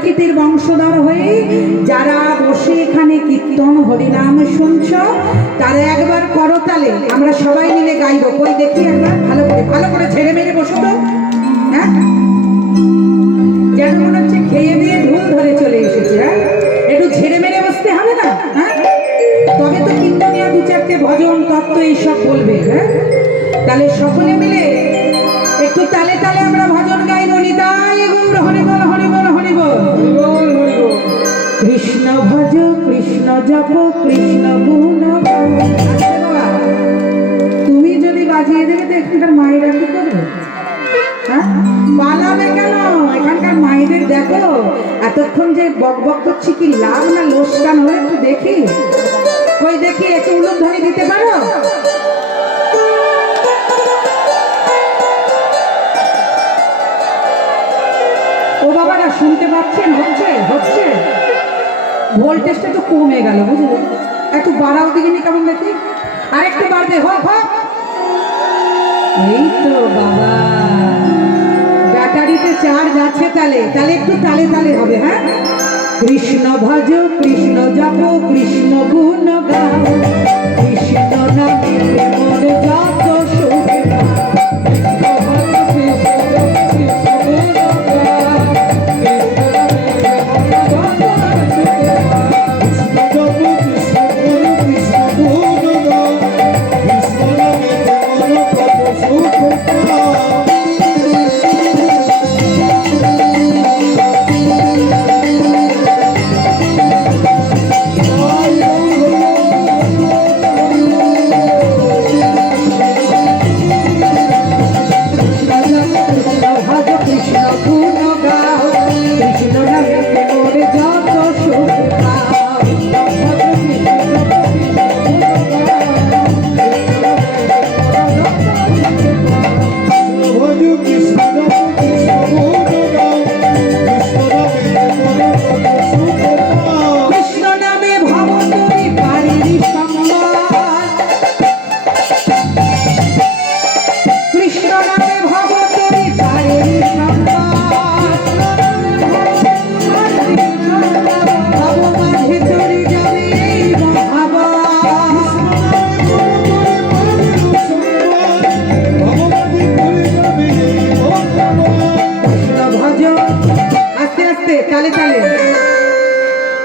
পরীক্ষিতের বংশধর হয়ে যারা বসে এখানে কীর্তন হরিনাম শুনছ, তারা একবার করতালে আমরা সবাই মিলে গাইব। কই দেখি একবার ভালো করে ছেড়ে মেরে বসো তো। হ্যাঁ, যেন মনে হচ্ছে খেয়ে দিয়ে ঢুল ধরে চলে এসেছে। হ্যাঁ, একটু ঝেড়ে মেরে বসতে হবে না? হ্যাঁ, তবে তো কীর্তনিয়া দু চারটে ভজন তত্ত্ব এইসব বলবে। হ্যাঁ, তাহলে সকলে মিলে একটু তালে তালে আমরা ভজন গাইব। নিতাই গৌর হরি বল, হরি বল, হরি বল। কৃষ্ণ ভজ কৃষ্ণ জপ কৃষ্ণ গুণ গাও। তুমি যদি বাজিয়ে দেবে তো এখানকার মায়েরা কি করবে? হ্যাঁ, পালাবে কেন? এখানকার মায়েদের দেখো এতক্ষণ যে বক বক করছি, কি লাভ না লোকসান হয়ে একটু দেখি। কই দেখি একটু উলুধ্বনি দিতে পারো? ও বাবারা শুনতে পাচ্ছেন? হচ্ছে ভোল্টেজটা তো কমে গেল, বুঝলে? একটু বাড়াও দেখিনি কেমন দেখি, আর একটু বাড়বে। হোক এই তো বাবা, ব্যাটারিতে চার্জ আছে। তাহলে একটু তালে তালে হবে। হ্যাঁ, কৃষ্ণ ভজ কৃষ্ণ জপ কৃষ্ণ গুণ গাও, কৃষ্ণ নামে মন যত সুখ পাও।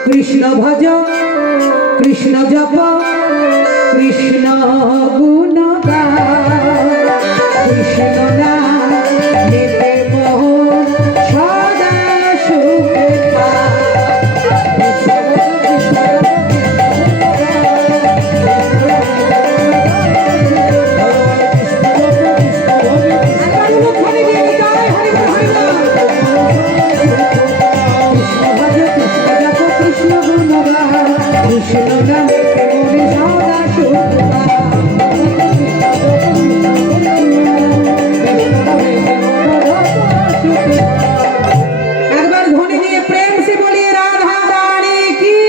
কৃষ্ণ ভজ কৃষ্ণ জপ কৃষ্ণ গুণ গাও, কৃষ্ণ নামে মোহন সদা সুখ পাও। একবার ধ্বনি দিয়ে প্রেম সে বলিয়ে রাধা রানী কি,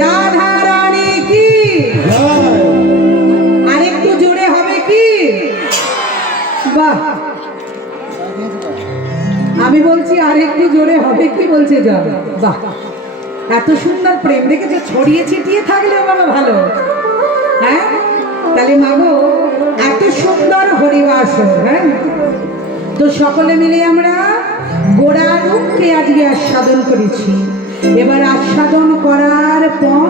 রাধা রানী কি। আর একটু জোরে হবে কি? বাহ, আমি বলছি আর একটু জোরে হবে কি বলছে যাও। বাহ, এত সুন্দর প্রেম দেখেছে, ছড়িয়ে ছিটিয়ে থাকলে বাবা ভালো। হ্যাঁ, তাহলে মাগো এত সুন্দর হরিবাসন। হ্যাঁ, তো সকলে মিলে আমরা গোড়া রূপকে আজকে আস্বাদন করেছি। এবার আস্বাদন করার পর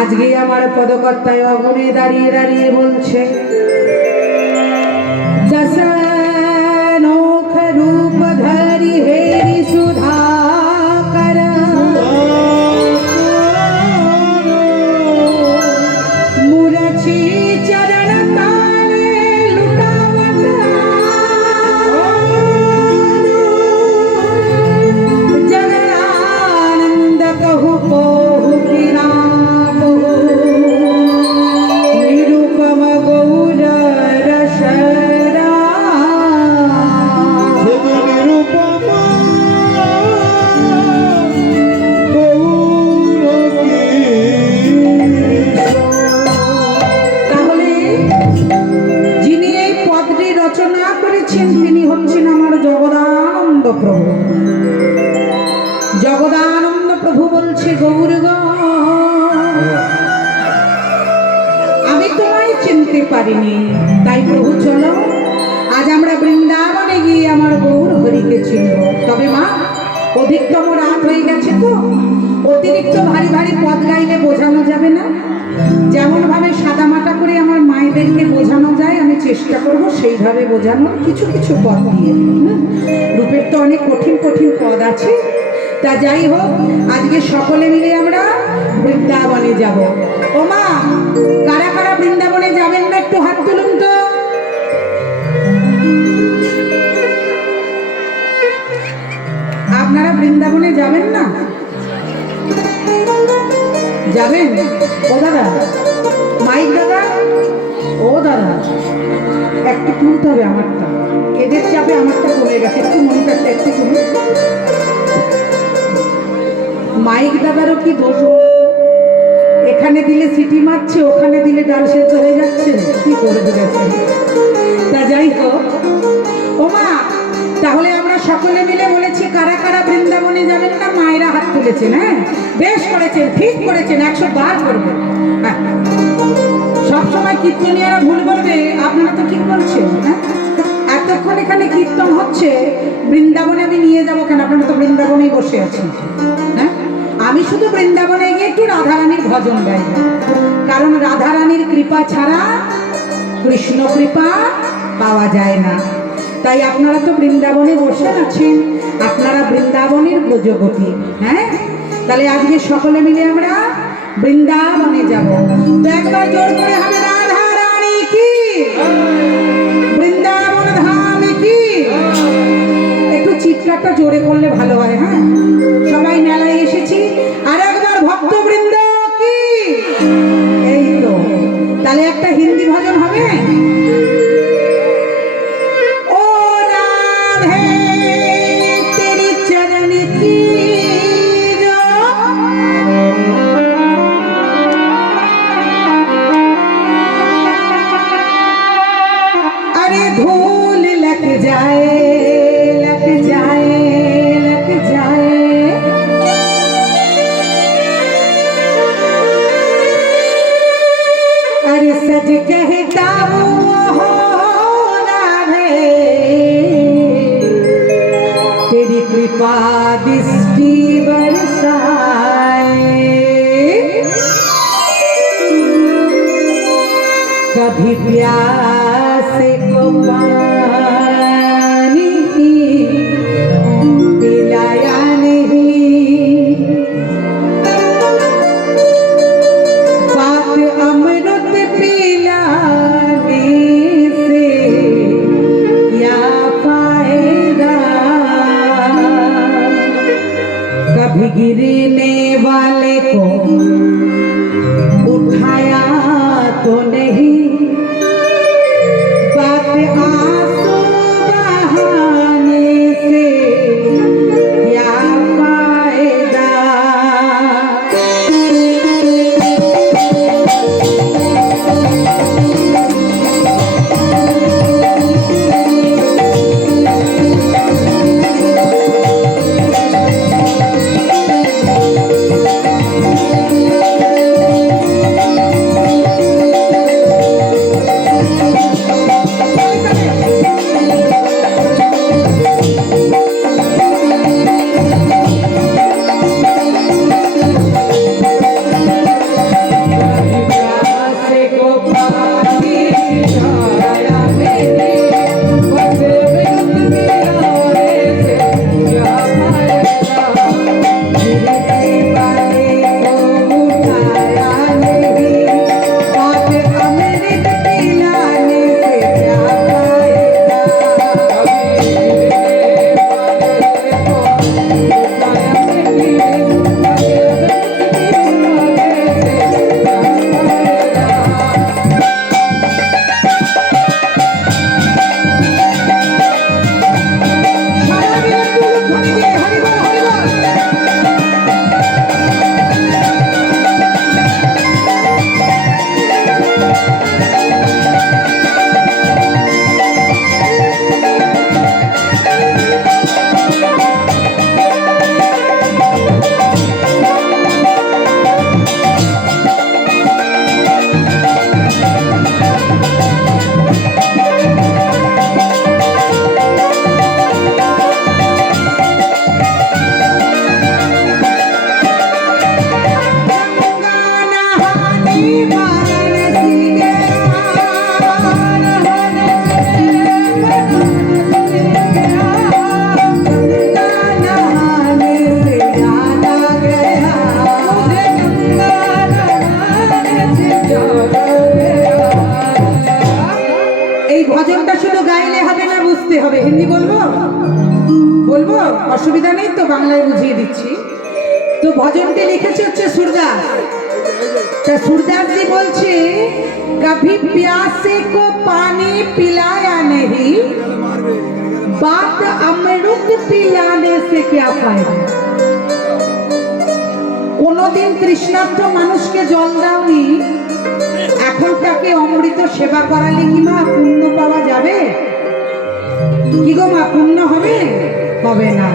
আজকে আমার পদকর্তায় অগুণে দাঁড়িয়ে দাঁড়িয়ে বলছে, দশনৌখ রূপ ধরি হেরি সুধা নিরুপম গৌর করেছেন তিনি হচ্ছেন আমার জগদানন্দ প্রভু। জগদানন্দ প্রভু বলছে, গৌর গো, আমি তোমায় চিনতে পারিনি, তাই প্রভু চলো আজ আমরা বৃন্দাবনে গিয়ে আমার গৌর হরিকে চিনব। তবে মা, অধিকতম রাত হয়ে গেছে তো, অতিরিক্ত ভারী ভারী পদ গাইলে বোঝানো যাবে না। যেমন ভাবে সাদামাটা করে আমার মায়েদেরকে বোঝানো যায় আমি চেষ্টা করব সেইভাবে বোঝানোর, কিছু কিছু পদ দিয়ে। রূপের তো অনেক কঠিন কঠিন পদ আছে। তা যাই হোক, আজকে সকলে মিলে আমরা বৃন্দাবনে যাব। ও মা, কারা কারা বৃন্দাবনে যাবেন না একটু হাত তুলুন তো। আপনারা বৃন্দাবনে যাবেন না? যাবেন? ও দাদা, মাইক দাদা, ও দাদা, একটু তুলতে হবে আমারটা, এদের চাপে আমারটা কমে গেছে, একটু মনিটারটা একটু তুলুন। মাইক দাদারও কি দোষ? এখানে দিলে সিটি মারছে, ওখানে দিলে ডাল সেদ্ধ হয়ে যাচ্ছে, কি করে দিয়েছে। তা যাই হোক, ও মা, তাহলে আমরা সকলে মিলে বলেছি কারা কারা বৃন্দাবনে যাবেন না? মায়েরা হাত তুলেছেন। হ্যাঁ, বেশ করেছেন, ঠিক করেছেন, 100 বার করবেন। হ্যাঁ, সবসময় কীর্তনীয়রা ভুল বলবে, আপনারা তো ঠিক বলছেন। হ্যাঁ, এতক্ষণ এখানে কীর্তন হচ্ছে, বৃন্দাবনে আমি নিয়ে যাবো কেন? আপনারা তো বৃন্দাবনেই বসে আছেন। হ্যাঁ, আমি শুধু বৃন্দাবনে গিয়ে একটু রাধারানীর ভজন গাইব, কারণ রাধারানীর কৃপা ছাড়া কৃষ্ণ কৃপা পাওয়া যায় না। তাই আপনারা তো বৃন্দাবনে বসে আছেন, আপনারা বৃন্দাবনের ব্রজবতী। হ্যাঁ, তাহলে আজকে সকলে মিলে আমরা বৃন্দাবনে যাব। তো একবার জোর করে হবে রাধা রানী কি, বৃন্দাবন ধাম কি। একটু চিৎকারটা জোরে করলে ভালো হয়। হ্যাঁ, সবাই মেলায় এসেছি, আর একবার ভক্তবৃন্দ কি। এই তো, তাহলে একটা হিন্দি ভজন হবে। दृष्टि बरसाए, कभी प्यासे को पानी বুঝতে হবে। হিন্দি বলবো বলবো, অসুবিধা নেই তো, বাংলায় বুঝিয়ে দিচ্ছি। তো ভজনটি লিখেছে হচ্ছে सूरदास। তা सूरदास जी বলছে, कभी प्यासे को पानी पिलाया नहीं, बात अमृत पिलाने से क्या फायदा। কোনদিন তৃষ্ণার্ত মানুষকে জল দাওনি, এখন তাকে অমৃত সেবা করালে কি মা পুণ্য পাওয়া যাবে? কি গো মা, পুণ্য হবে? হবে না।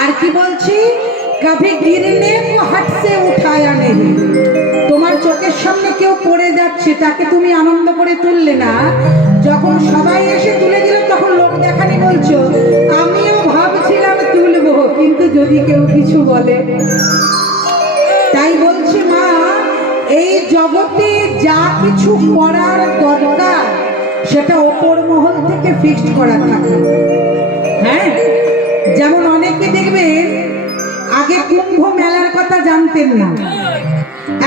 আর কি বলছি, কভি গিরনে কো হাত সে উঠায়া নেই, তোমার চোখের সামনে কেউ পড়ে যাচ্ছে, তাকে তুমি আনন্দ করে তুললে না, যখন সবাই এসে তুলে দিল তখন লোক দেখানি বলছো, আমিও ভাবছিলাম তুলবো, কিন্তু যদি কেউ কিছু বলে। তাই বলছি মা, এই জগতে যা কিছু করার দরকার সেটা ওপর মহল থেকে ফিক্সড করা থাকে। হ্যাঁ, যেমন অনেকে দেখবেন আগে কুম্ভ মেলার কথা জানতেন না,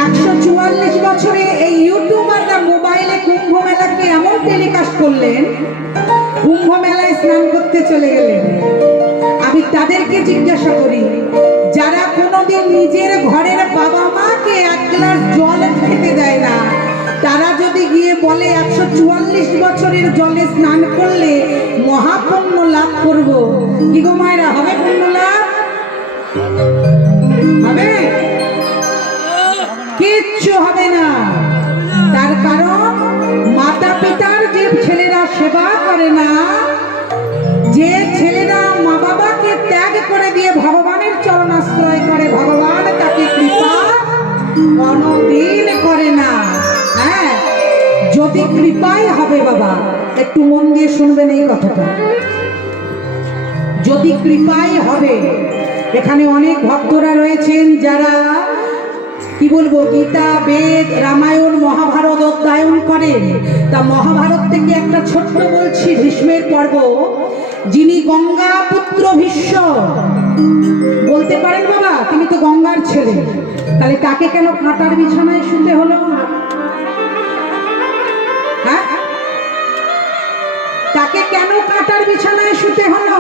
144 বছরে এই ইউটিউবাররা মোবাইলে কুম্ভ মেলাকে এমন টেলিকাস্ট করলেন, কুম্ভ মেলায় স্নান করতে চলে গেলেন। আমি তাদেরকে জিজ্ঞাসা করি, যারা কোনোদিন নিজের ঘরের বাবা মাকে এক গ্লাস জল খেতে দেয় না, তারা যদি গিয়ে বলে 144 বছরের জলে স্নান করলে মহাপুণ্য লাভ করব, কি গো মায়েরা, হবে পুণ্য লাভ? হবে? কিচ্ছু হবে না। তার কারণ মাতা পিতার যে ছেলেরা সেবা করে না, যে ছেলেরা মা বাবাকে ত্যাগ করে দিয়ে ভগবানের চরণ আশ্রয় করে, ভগবান তাকে কৃপা কোনদিন করে না। হ্যাঁ, যদি কৃপাই হবে বাবা, একটু মন দিয়ে শুনবেন এই কথাটা, যদি কৃপাই হবে। এখানে অনেক ভক্তরা রয়েছেন যারা কি বলবো, গীতা, বেদ, রামায়ণ, মহাভারত অধ্যয়ন করেন। তা মহাভারত থেকে একটা ছোট্ট বলছি, ভীষ্মের পর্ব, যিনি গঙ্গা পুত্র ভীষ্ম, বলতে পারেন বাবা তিনি তো গঙ্গার ছেলে, তাহলে তাকে কেন কাঁটার বিছানায় শুতে হলো? হ্যাঁ, তাকে কেন কাঁটার বিছানায় শুতে হলো?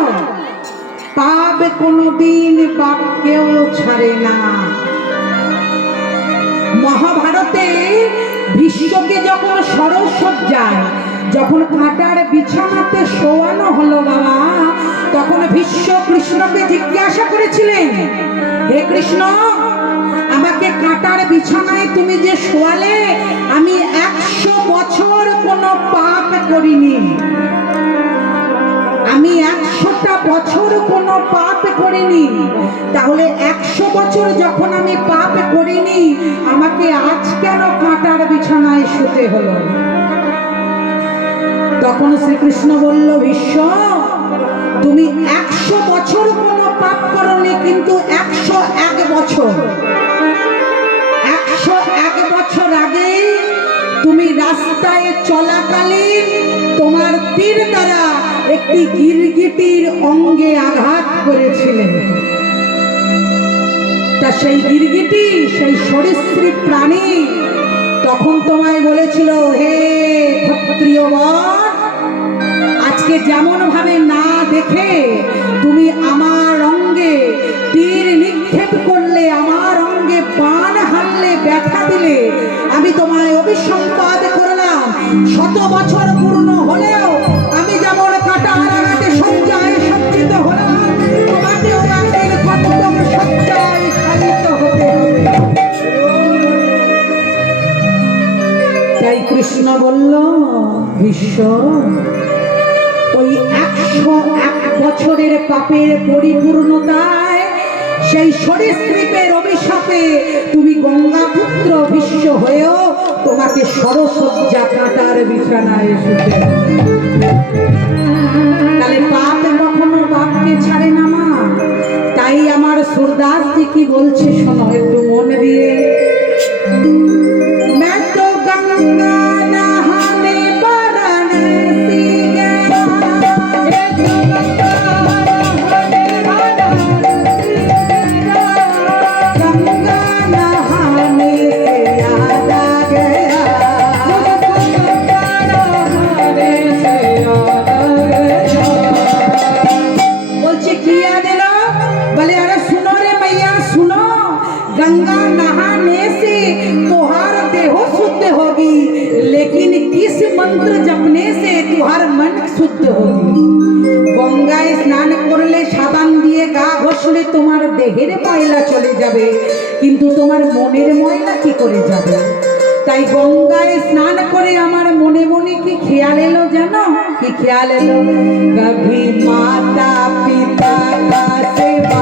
পাপ কোনদিন বাপকেও ছাড়ে না। মহাভারতে ভীষ্মকে যখন সরসজ্জায়, যখন কাঁটার বিছানাতে শোয়ানো হলো বাবা, তখন ভীষ্ম কৃষ্ণকে জিজ্ঞাসা করেছিলেন, হে কৃষ্ণ, আমাকে কাঁটার বিছানায় তুমি যে শোয়ালে, আমি 100 বছর কোনো পাপ করিনি, আমি 100টা বছর কোনো পাপ করিনি, তাহলে 100 বছর যখন আমি পাপ করিনি, আমাকে আজ কেন কাঁটার বিছানায় শুতে হলো? তখন শ্রীকৃষ্ণ বলল, ভীষ্ম, তুমি 100 বছর কোনো পাপ করনি, কিন্তু 101 বছর 101 বছর আগে তুমি রাস্তায় চলাকালীন তোমার তীর দ্বারা একটি গিরগিটির অঙ্গে আঘাত করেছিলেন। তা সেই গিরগিটি, সেই সরীসৃপ প্রাণী তখন তোমায় বলেছিল, হে ক্ষত্রিয় বর, আজকে যেমন ভাবে না দেখে তুমি আমার অঙ্গে তীর নিক্ষেপ করলে, আমার অঙ্গে বাণ হানলে, ব্যথা দিলে, আমি তোমায় অভিসম্পাদ করলাম। 100 বছর পূর্ণ হলেও আমি যেমন কাঁটার আঘাতে শয্যায় সজ্জিত হলাম, তোমাকেও একদিন কতম শয্যায় শায়িত হতে হবে। তাই কৃষ্ণ বলল, ভীষ্ম, ওই 101 বছরের পাপের পরিপূর্ণতায়, সেই সরীসৃপের অভিশাপে তুমি গঙ্গা পুত্র ভীষ্ম হয়েও তোমাকে সরসজ্জা কাঁটার বিছানায় শুতে। তাহলে পাপ কখনো বাপকে ছাড়ে না মা। তাই আমার सूरदास जी কি বলছে শোনো একটু মন দিয়ে, मैं तो गंगा नहाने वाराणसी गया, गंगा नहाने से याद आ गया, गंगा नहाने से याद आ गया, আসলে তোমার দেহের ময়লা চলে যাবে, কিন্তু তোমার মনের ময়লা কি করে যাবে? তাই গঙ্গায় স্নান করে আমার মনে মনে কি খেয়াল এলো জানো? কি খেয়াল এলো? কভি মাতা পিতা কা সেবা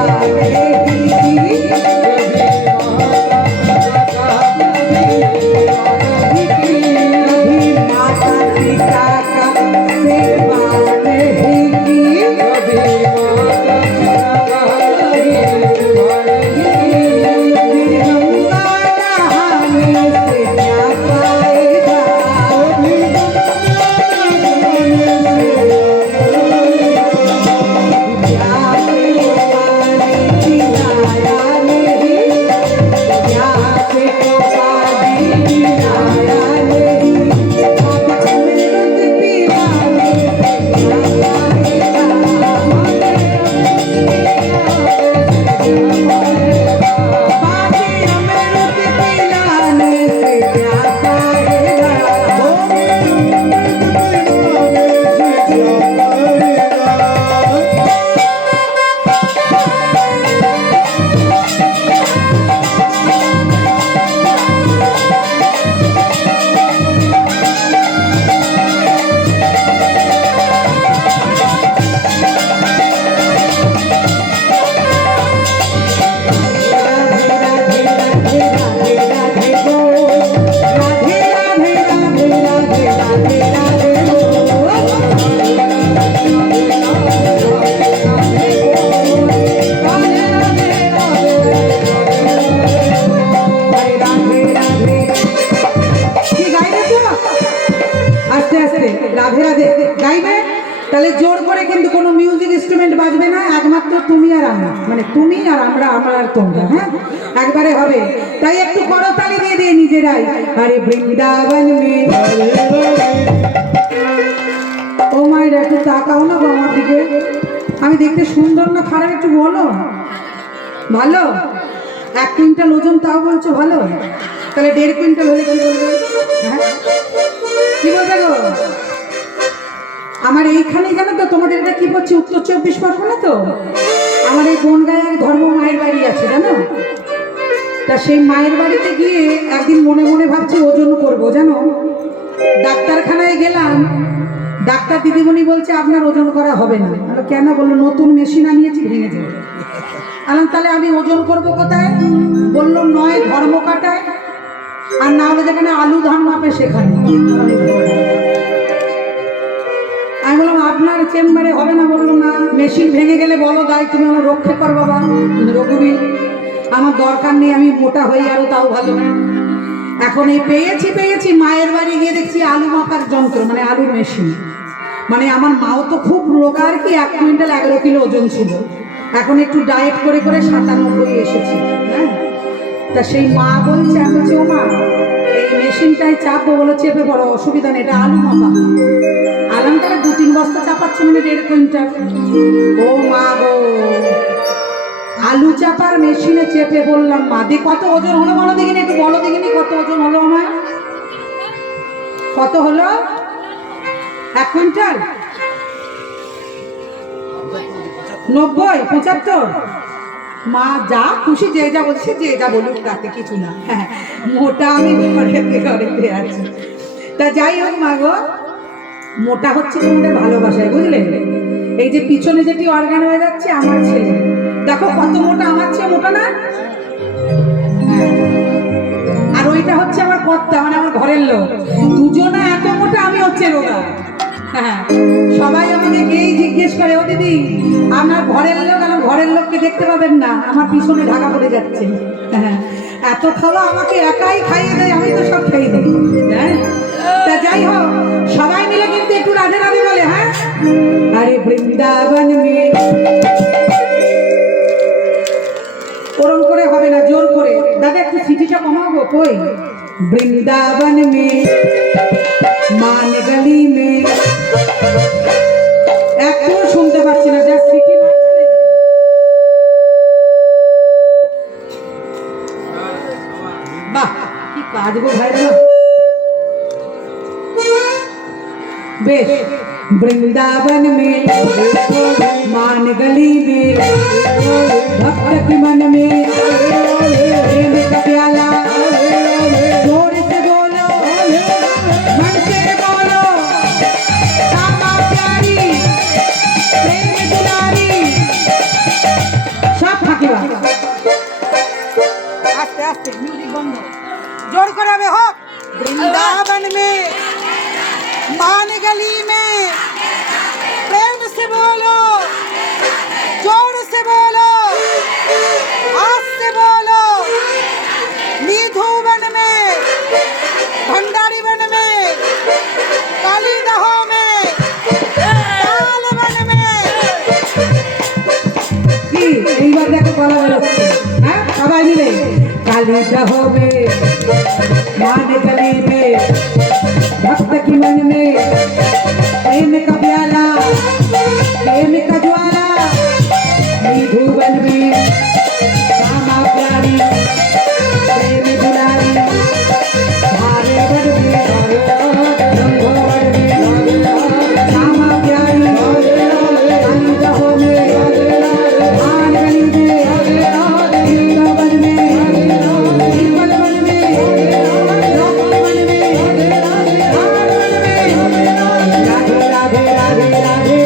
রাধে রাধে গাইবে, তাহলে জোর করে কিন্তু কোনো মিউজিক ইনস্ট্রুমেন্ট বাজবে না, একমাত্র তুমি আর আমরা, মানে তুমি আর আমরা, আমরা আর তোমরা, হ্যাঁ একবারে হবে। তাই একটু করতালি দিয়ে দিয়ে নিজেরাই, আরে বৃন্দাবন মে। ও মায়ের একটু তাকাও না আমার দিকে, আমি দেখতে সুন্দর না খারাপ একটু বলো। ভালো? 1 কুইন্টাল ওজন তাও বলছো ভালো? তাহলে 1.5 কুইন্টাল হলে কি বলবে? হ্যাঁ কি বলবে গো? আমার এইখানেই জানো তো, তোমাদের এটা কি বলছি, উত্তর 24 পরগনা তো। আমার এই বনগাঁয়ে এক ধর্ম মায়ের বাড়ি আছে জানো, তা সেই মায়ের বাড়িতে গিয়ে একদিন মনে মনে ভাবছি ওজন করবো জানো। ডাক্তারখানায় গেলাম, ডাক্তার দিদিমণি বলছে আপনার ওজন করা হবে না। কেন? বললো নতুন মেশিন আনিয়েছি, ভেঙে যাবে। আলাম তাহলে আমি ওজন করব কোথায়? বললো নয় ধর্ম কাটায়, আর না হলে যেখানে আলু ধান মাপে সেখানে। আমি বললাম আপনার চেম্বারে হবে না। বললো না, মেশিন ভেঙে গেলে বলো গাই, তুমি আমার রক্ষা কর বাবা রঘুবীর, আমার দরকার নেই, আমি মোটা হয়ে আরো তাও ভালো। এখন এই পেয়েছি মায়ের বাড়ি গিয়ে দেখছি আলু মাপার যন্ত্র, মানে আলুর মেশিন। মানে আমার মাও তো খুব রোগা আর কি, 1 কুইন্টাল 11 কিলো ওজন ছিল, এখন একটু ডায়েট করে করে 97 এসেছি। হ্যাঁ, তা সেই মা বলছে, আমি বলছি ও মা এই মেশিনটাই চাপবো। বলো চেপে পড়ো, অসুবিধা নেই, এটা আলু মাপা। আলাম তাহলে 2-3 বস্তা চাপাচ্ছে, মানে 1.5 কুইন্টাল। ও মা গো, আলু চাপার মেশিনে চেপে বললাম মা দি কত ওজন হলো বলো দেখিনি, একটু বলো দেখিনি কত ওজন হলো আমার? কত হলো? 1 কুইন্টাল 90 75? মা যা খুশি, যে যা বলছে যে যা বলুক, তাতে কিছু না। হ্যাঁ, মোটা আমি ঘরেতে আছি। তা যাই হোক মা গো, মোটা হচ্ছে তোমাদের ভালোবাসায়, বুঝলে? এই যে পিছনে যেটি অর্গান হয়ে যাচ্ছে আমার ছেলে, দেখো কত মোটা, আমার চেয়ে মোটা না? আর ওইটা হচ্ছে আমার কর্তা, মানে আমার ঘরের লোক। দুজনা এত মোটা, আমি হচ্ছে রোগা। হ্যাঁ, সবাই আমাকে গিয়েই জিজ্ঞেস করে, ও দিদি আপনার ঘরের লোক, আমার ঘরের লোককে দেখতে পাবেন না, আমার পিছনে ঢাকা পড়ে যাচ্ছে। হ্যাঁ, এত খাওয়া আমাকে একাই খাইয়ে দেয়, আমি তো সব খেয়ে দিই। হ্যাঁ, তা যাই হোক, সবাই মিলে কিন্তু একটু রাধে রাধে বলে। হ্যাঁ, আরে বৃন্দাবন মে, ওরম করে হবে না, জোর করে। দাদা একটু সিটিটা কমাবো কই? বৃন্দাবন মে মান গলি মে, একটু শুনতে পাচ্ছি না, যা সিটি বাহ কি কাজ গো ভাই। বেশ, বৃন্দাবন মে মান গলি মে मिले काली दहो में मान गली में भक्त की मन में प्रेम का प्याला प्रेम का ज्वाला भुवन में कामा प्यारी प्रेम दुलारी भारे बड़ में रंगो बड़ में कामा प्यारी काली दहो में मान गली में वृंदावन में वन में राधे राधे राधे राधे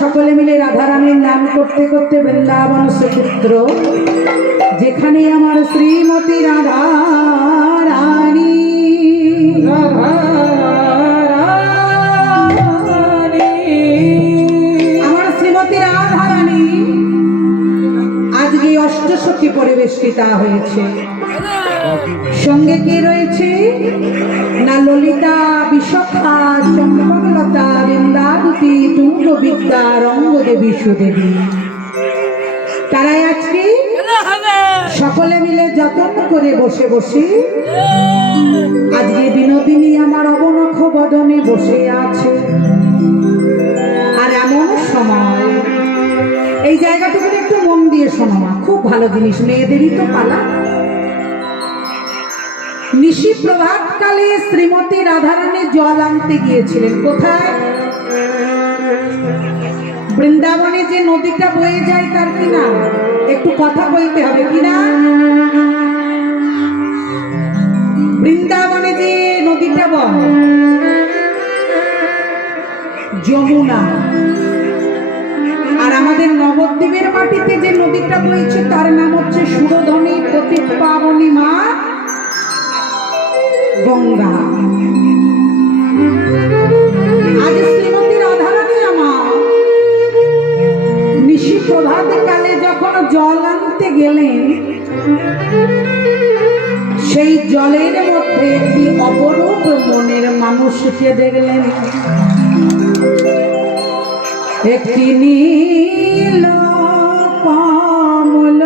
সকলে মিলে রাধারানীর নাম করতে করতে বৃন্দাবন সুচিত্র যেখানে আমার শ্রীমতী রাধা রানী আমার শ্রীমতী রাধা রানী আজকে অষ্টসখী পরিবেষ্টিতা হয়েছে। সঙ্গে কে রয়েছে না ললিতা বিশাখা চম্পকলতা বৃন্দাবতী তুঙ্গ বিদ্যা রঙ্গদেবী সুদেবী। তারাই আজকে সকলে মিলে যতন করে বসে বসে আজকে বিনোদিনী আমার অবনখ বদনে বসে আছে। আর এমন সময় এই জায়গাটুকু একটু মন দিয়ে শোনো মা, খুব ভালো জিনিস, মেয়েদেরই তো পালা। নিশি প্রভাতকালে শ্রীমতী রাধারানী জল আনতে গিয়েছিলেন। কোথায়? বৃন্দাবনে যে নদীটা বয়ে যায় তার কি নাম? একটু কথা বলতে হবে, কি না? বৃন্দাবনে যে নদীটা বয় যমুনা। আর আমাদের নবদ্বীপের মাটিতে যে নদীটা বইছে তার নাম হচ্ছে সুরধনী পতিত পাবনী মা গঙ্গা। আজ শ্রীমতী রাধারানী আমার নিশি প্রভাত কালে যখন জল আনতে গেলেন, সেই জলের মধ্যে একটি অপরূপ মনের মানুষকে দেখলেন। একটি নীল কমল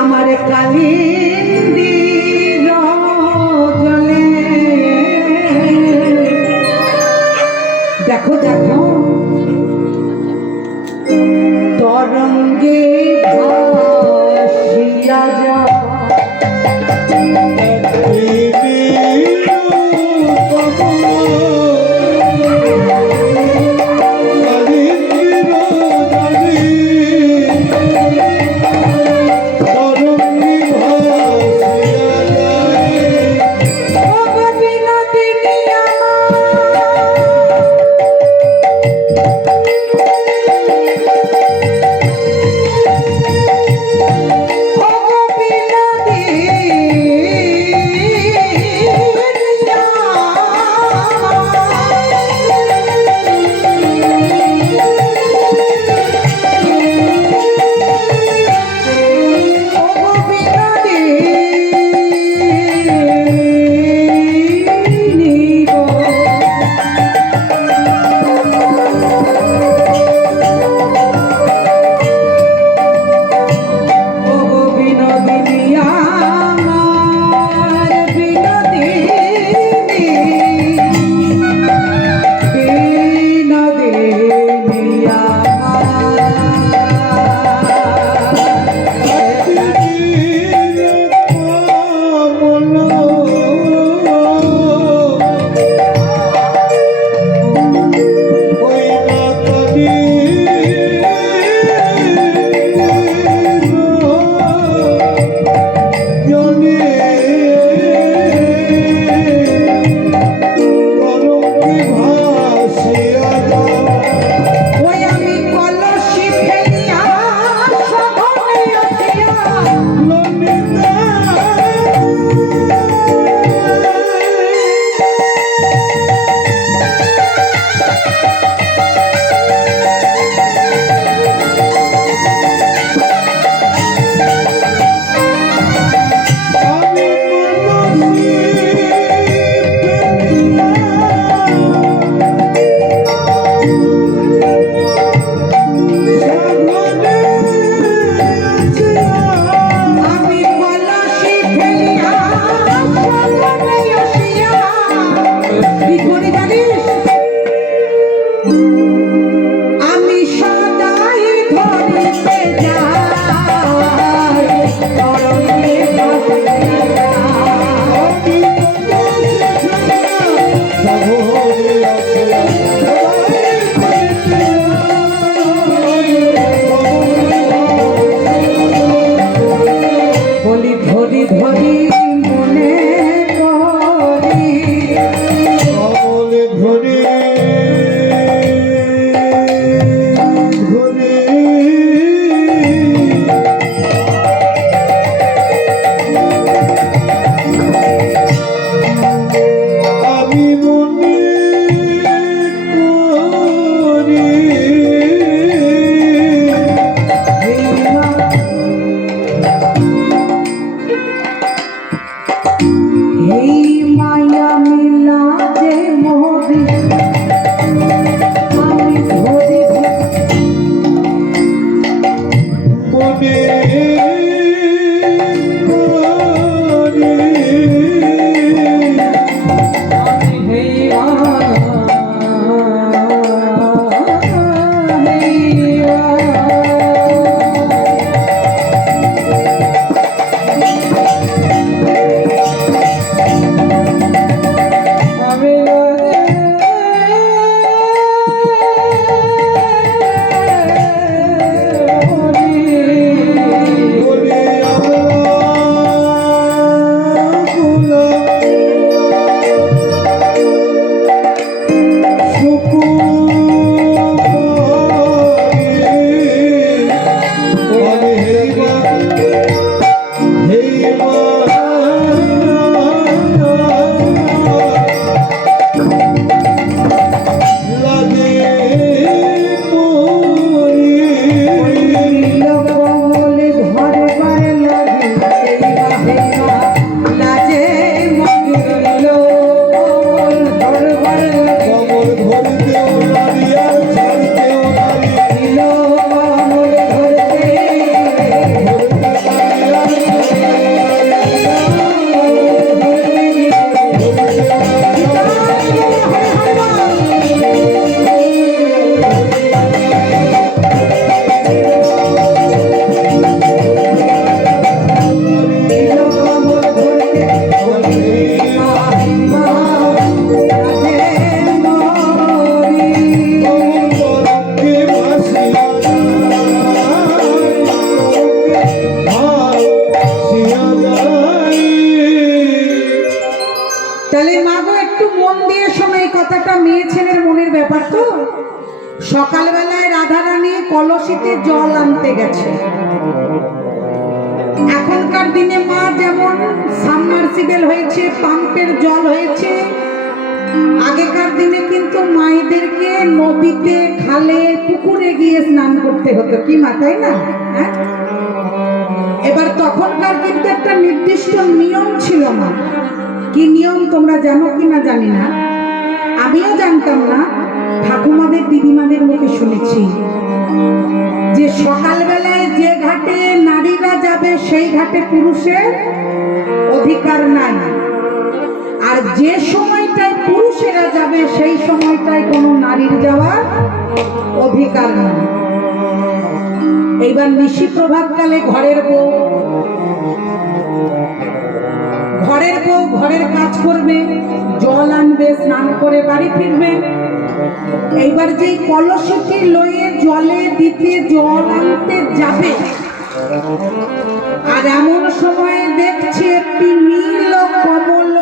আমার কালিন্দির জলে। দেখো দেখো তরঙ্গে ভাসিয়া যা মা গো একটু মন দিয়ে শোনো এই কথাটা, মেয়ে ছেলের মনের ব্যাপার তো। সকালবেলায় রাধারানী কলসিতে জল আনতে গেছে। এখনকার দিনে মা যেমন সাবমার্সিবল হয়েছে, পাম্পের জল হয়েছে, আগেকার দিনে কিন্তু মায়েদেরকে নদীতে, খালে, পুকুরে গিয়ে স্নান করতে হতো, কি মা, তাই না? হ্যাঁ, এবার তখনকার কিন্তু একটা নির্দিষ্ট নিয়ম ছিল না। কি নিয়ম তোমরা জানো কি না জানি না, আমিও জানতাম না, ঠাকুমাদের দিদিমাদের মুখে শুনেছি যে সকালবেলায় যে ঘাটে নারীরা যাবে সেই ঘাটে পুরুষের অধিকার নাই, আর যে সময়টায় পুরুষেরা যাবে সেই সময়টায় কোনো নারীর যাওয়ার অধিকার নাই। এইবার নিশি প্রভাতকালে ঘরের বউ ঘরের কাজ করবে, জল আনবে, স্নান করে বাড়ি ফিরবে। এইবার যেই কলসটি লয়ে জলে দিতে, জল আনতে যাবে, আর এমন সময় দেখছে একটি নীল কমল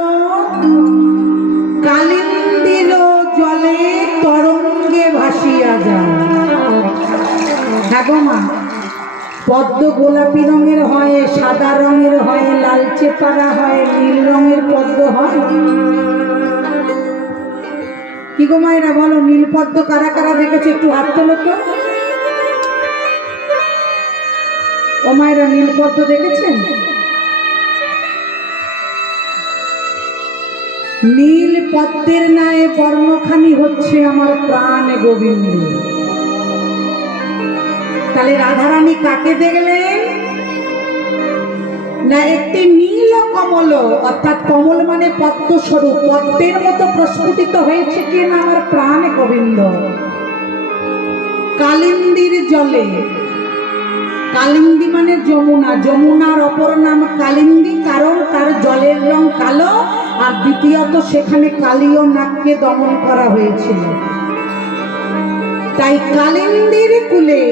কালিন্দীর জলে তরঙ্গে ভাসিয়া যায়। হ্যাঁ গো মা, পদ্ম গোলাপি রঙের হয়, সাদা রঙের হয়, লালচে পাড়া হয়, নীল রঙের পদ্ম হয়। কি গো মায়েরা বলো, নীল পদ্ম কারা কারা দেখেছে? একটু হাত তোলো তো। ও মায়েরা, নীল পদ্ম দেখেছেন? নীল পদ্মের ন্যায় বর্ণখানি হচ্ছে আমার প্রাণ গোবিন্দ। তাহলে রাধারানী কাকে দেখলেন না? একটি নীল কমল, অর্থাৎ কমল মানে পদ্ম স্বরূপ, পদ্মের মতো প্রস্ফুটিত হয়েছে কে না? আমার প্রাণ গোবিন্দ। কালিন্দীর জলে, কালিন্দী মানে যমুনা, যমুনার অপর নাম কালিন্দী, কারণ তার জলের রং কালো, আর দ্বিতীয়ত সেখানে কালীয় নাগকে দমন করা হয়েছিল। তাই কালিন্দীর কূলে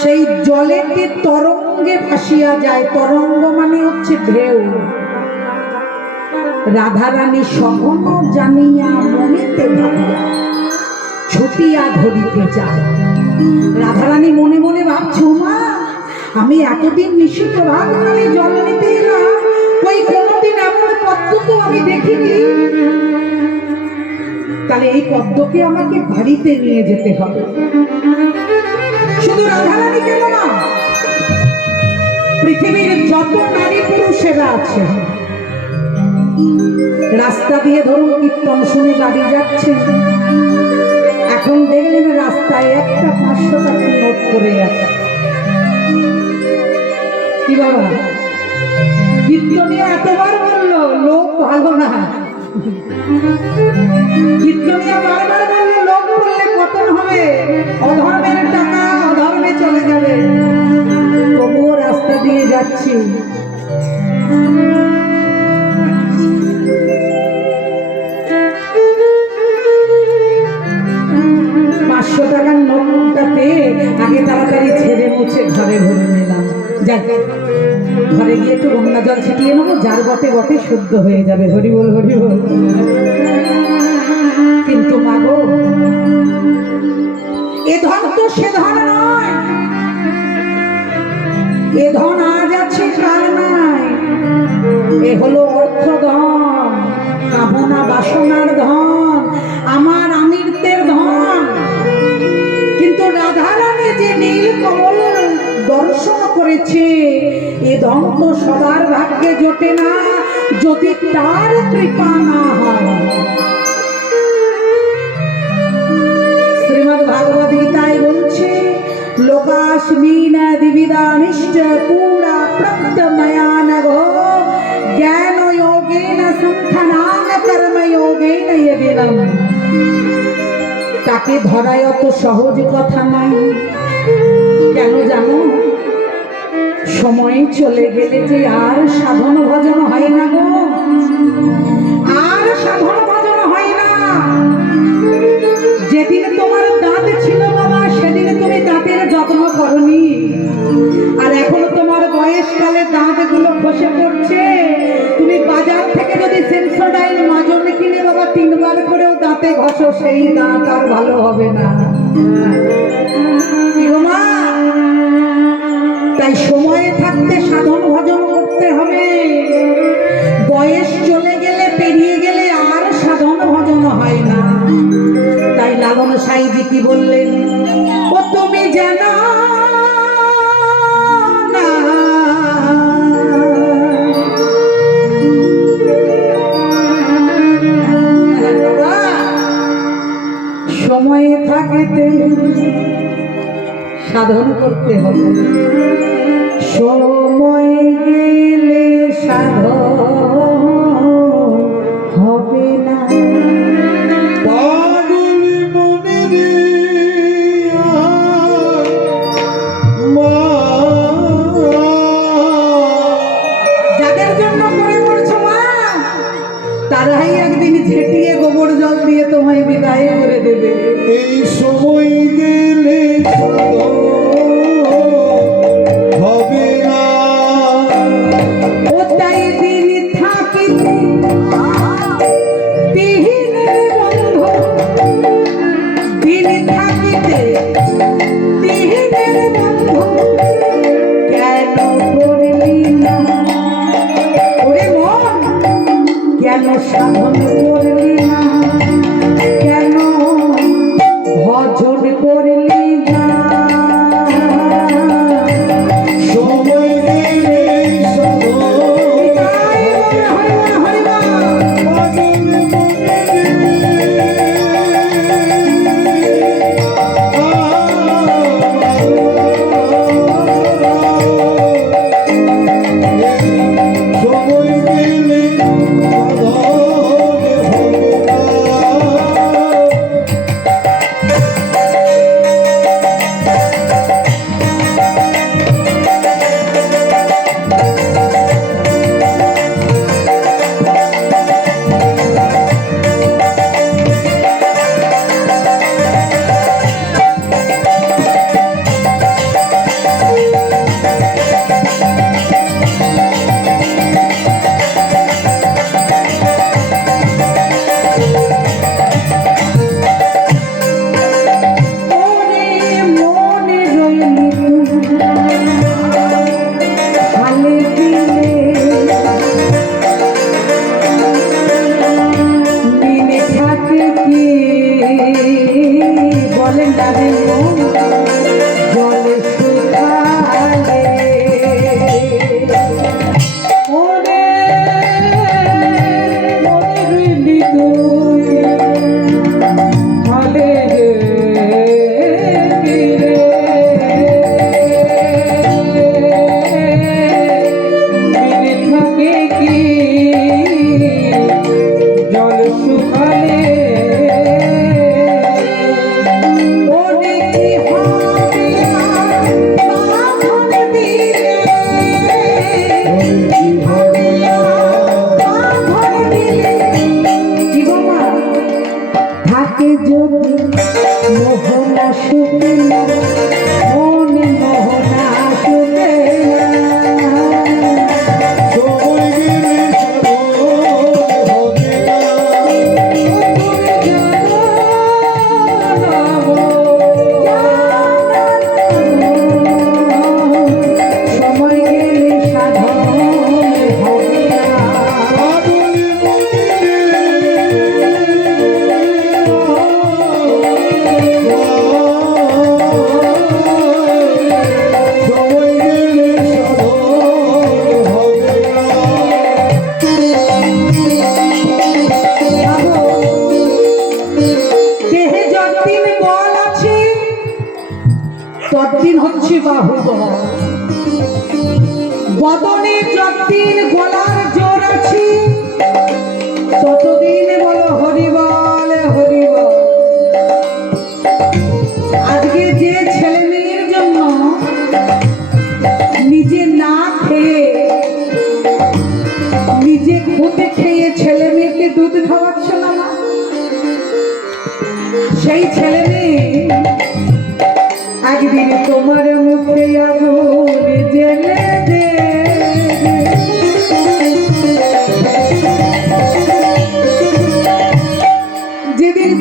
সেই জলেতে তরঙ্গে ভাসিয়া যায়। তরঙ্গ মানে হচ্ছে ঢেউ। রাধারানী সহন জানিয়া মনেতে ভাবিয়া ছুটিয়া ধরিতে যায়। রাধারানী মনে মনে ভাবছো, মা আমি এতদিন নিশি প্রভাতকালে জল নিতে এলাম, ওই কোনোদিন এমন পদ্ম তো আমি দেখিনি। তাহলে এই পদ্মকে আমাকে বাড়িতে নিয়ে যেতে হবে। শুধু রাধারানী কেন না, পৃথিবীর যত নারী পুরুষেরা আছে, রাস্তা দিয়ে ধরুন কীর্তন শুনে বাড়ি যাচ্ছে, এখন দেখলেন রাস্তায় একটা 500 টাকার নোট পড়ে আছে। কি বাবা, কীর্তনিয়া এতবার বললো লোক ভালো না, কীর্তনিয়া বারবার বললো লোক বললে পতন হবে, অধর্মের টাকা অধর্মে চলে যাবে, তবুও রাস্তা দিয়ে যাচ্ছি। টাকার নোটটা পেয়ে আগে তাড়াতাড়ি ছেড়ে মুছে ঘরে ভরে নিলাম। যাক, ঘরে গিয়ে একটু গঙ্গা জল ছিটিয়ে নেবো, যার বটে বটে শুদ্ধ হয়ে যাবে। হরি বল, হরি বল। কিন্তু মাগো, এ ধন তো সে ধন নয়, এ ধন আজ আছে কাল নাই। এ হলো অর্থ ধন, কামনা বাসনার ধন, আমার আমিরদের ধন। কিন্তু রাধারানী যে নীল কমল দর্শন করেছে, এ ধন তো সবার ভাগ্যে জোটে না, যদি তার কৃপা না হয়। শ্রীমদ্ ভাগবত গীতায় বলছে, লোকাস্মিন দিবিদানিশ্চ পুরা প্রত্যময়ানঘো জ্ঞান যোগেন সংখ্যানাং কর্ম যোগেন ইয়দিনম। তাকে ধরায় অত সহজ কথা নয়। কেন জানো? সময় চলে গেলে যে আর সাধন ভজন হয় না গো, আর সাধন ভজন হয় না। যেদিন তোমার দাঁত ছিল বাবা, সেদিন তুমি দাঁতের যত্ন করনি, আর এখন তোমার বয়সকালে দাঁতগুলো খসে পড়ছে। তুমি বাজার থেকে যদি সেন্সোডাইন ঘষো সেই দাঁত আর ভালো হবে না। কি গো মা? তাই সময়ে থাকতে সাধন ভজন করতে হবে। বয়স চলে গেলে, পেরিয়ে গেলে আর সাধন ভজন হয় না। তাই লালন সাইজি কি বললেন? ও তুমি জানো না সময়ে থাকতে সাধন করতে হবে, সময় গেলে সাধন হবে না। পাগল মনে রে মা, যাদের জন্য করে করছো মা, তারাই একদিন ঝেঁটিয়ে গোবর জল দিয়ে তোমায় বিদায় করে দেবে। এই সময় গেলে সাধন হবে না। ও তাই দিন থাকিতে দিনের বন্ধু, দিন থাকিতে দিনের বন্ধু কেন করলি না? ওরে মন, কেন সাধন করলি না? কেন ভজন করলি না? সময় গেলে সাধন হরিবা হরিবা পাগল মনে রে সময় গেলে সাধন হবে না। ওরে মনে রইলি হালে দিলে দিনে থাকে কি বলেন দাদে জলে শুকালে। ওরে মনে রইলি তুই হালে দিলে দিনে থাকে কি জল শুকালে। ওরে কি হবে আর বাঁধন দিলে, কি হবে আর বাঁধন দিলে? কি গো মা? থাকে যদি মোহনা শুনে না, মনে মোহনা শুনে না। সময় গেলে সাধন হবে না। সময় গেলে সাধন হবে না। পাগল মনে সময় গেলে সাধন হবে না। দেহে যতদিন বল আছে ততদিন হচ্ছে বাহুবল, বদনে যতদিন গলার জোর আছে ততদিন বলো হরিবল হরিবল। আজকে যে ছেলে মেয়ের জন্য নিজে না খেয়ে, নিজে খুঁটে খেয়ে ছেলে মেয়েকে দুধ খাওয়াচ্ছ না মা, সেই ছেলে মেয়ে একদিন তোমার মুখে আগুন জ্বেলে দেবে। যেদিন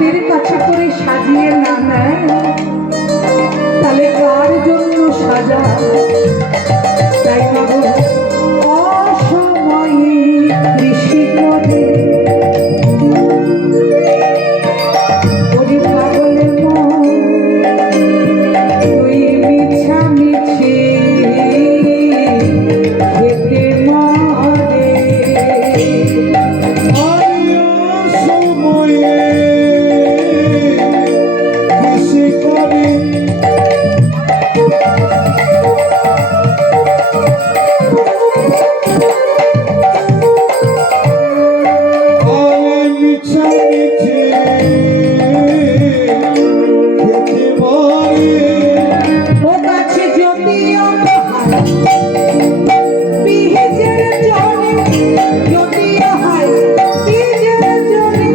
হাতের কাছে করে সাজিয়ে না নেয় তাহলে কার জন্য সাজা? তাই বাবু অসময়ে কৃষি করে ওরে পাগলের মন তুই মিছামিছি খেতে মরে। সময়ে কৃষি করে মিছামিছি খেতে মরে। ও কাছে যদিও পিহেজের জলে যদিও হয় পিহেজের জলে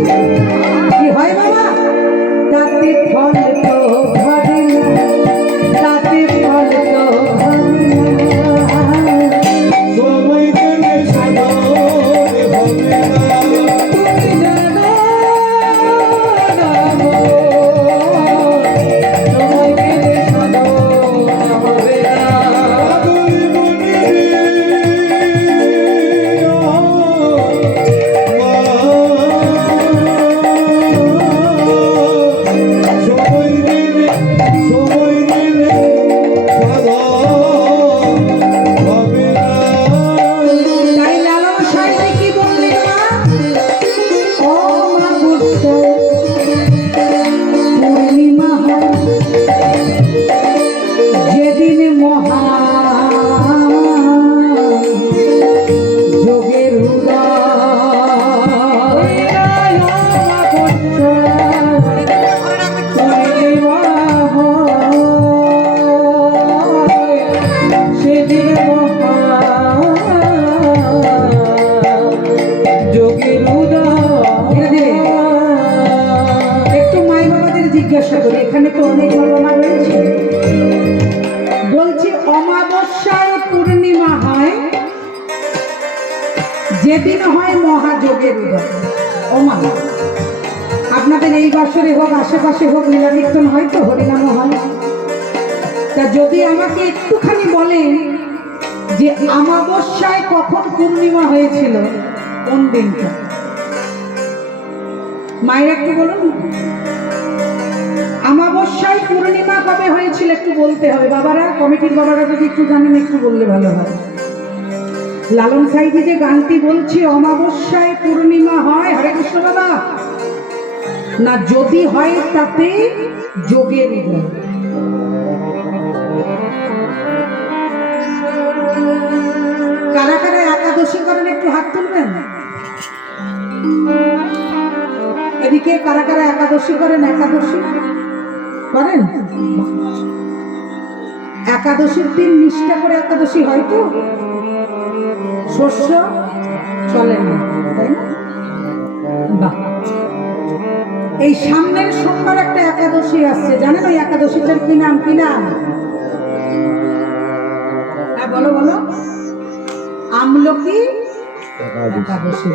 কি হয় বাবা? তাতে ফল তো ধরে না, তাতে ফল তো ধরে না। সময় গেলে সাধন হবে না। তুমি জানো না গো, সময় গেলে সাধন হবে না। পাগল মনে সময় গেলে সাধন হবে না। তাই লালন সাহেব কি বললেন মা? ও মা বুঝছো পূর্ণিমা হয় যেদিন মহা যোগের উদয়। ও মা বুঝছো পূর্ণিমা হয় সেদিন মহা যোগের উদয়। একটু মাই বাবাদের জিজ্ঞাসা করি, এখানে তো অনেক বাবা মা রয়েছে। বলছি অমাবস্যায় পূর্ণিমা হয় যেদিন হয় মহাযোগের উদয়। ওমা আপনাদের এই বছরে হোক আশেপাশে হোক লীলাকীর্তন হয় তো, হরিনামও হয়। তা যদি আমাকে একটুখানি বলেন যে অমাবস্যায় কখন পূর্ণিমা হয়েছিল, কোন দিনটা? মায়ের একটু বলুন না। অমাবস্যায় পূর্ণিমা কবে হয়েছিল একটু বলতে হবে। বাবারা, কমিটির বাবারা যদি একটু জানেন একটু বললে ভালো হয়। লালন সাইজি যে গানটি বলছে অমাবস্যায় পূর্ণিমা হয়, হরে কৃষ্ণ বাবা, না যদি হয় তাতে যোগের উদয়। কারা কারা একাদশী করেন একটু হাত তুলবেন। এদিকে কারা কারা একাদশী করেন? একাদশী করেন? একাদশীর দিন নিষ্ঠা করে একাদশী হয় তো, শস্য চলে না, তাই না? বাহ, এই সামনের সোমবার একটা একাদশী আসছে, জানেন ওই একাদশীটার কি নাম? কি নাম? হ্যাঁ বলো বলো। আমলকি একাদশী।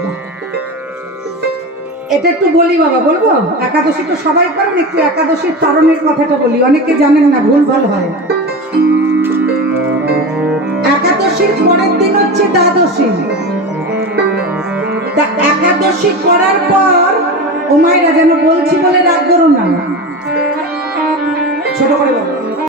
এটা একটু বলি বাবা, বলবো? একাদশী তো সবাই করেন, একটু একাদশীর পালনের কথাটা বলি, অনেকে জানেন না, ভুল ভাল হয়। একাদশীর পরের দিন হচ্ছে দ্বাদশী। তা একাদশী করার পর ও মায়েরা যেন বলছি বলে রাগ করো না, ছোট করে বলো।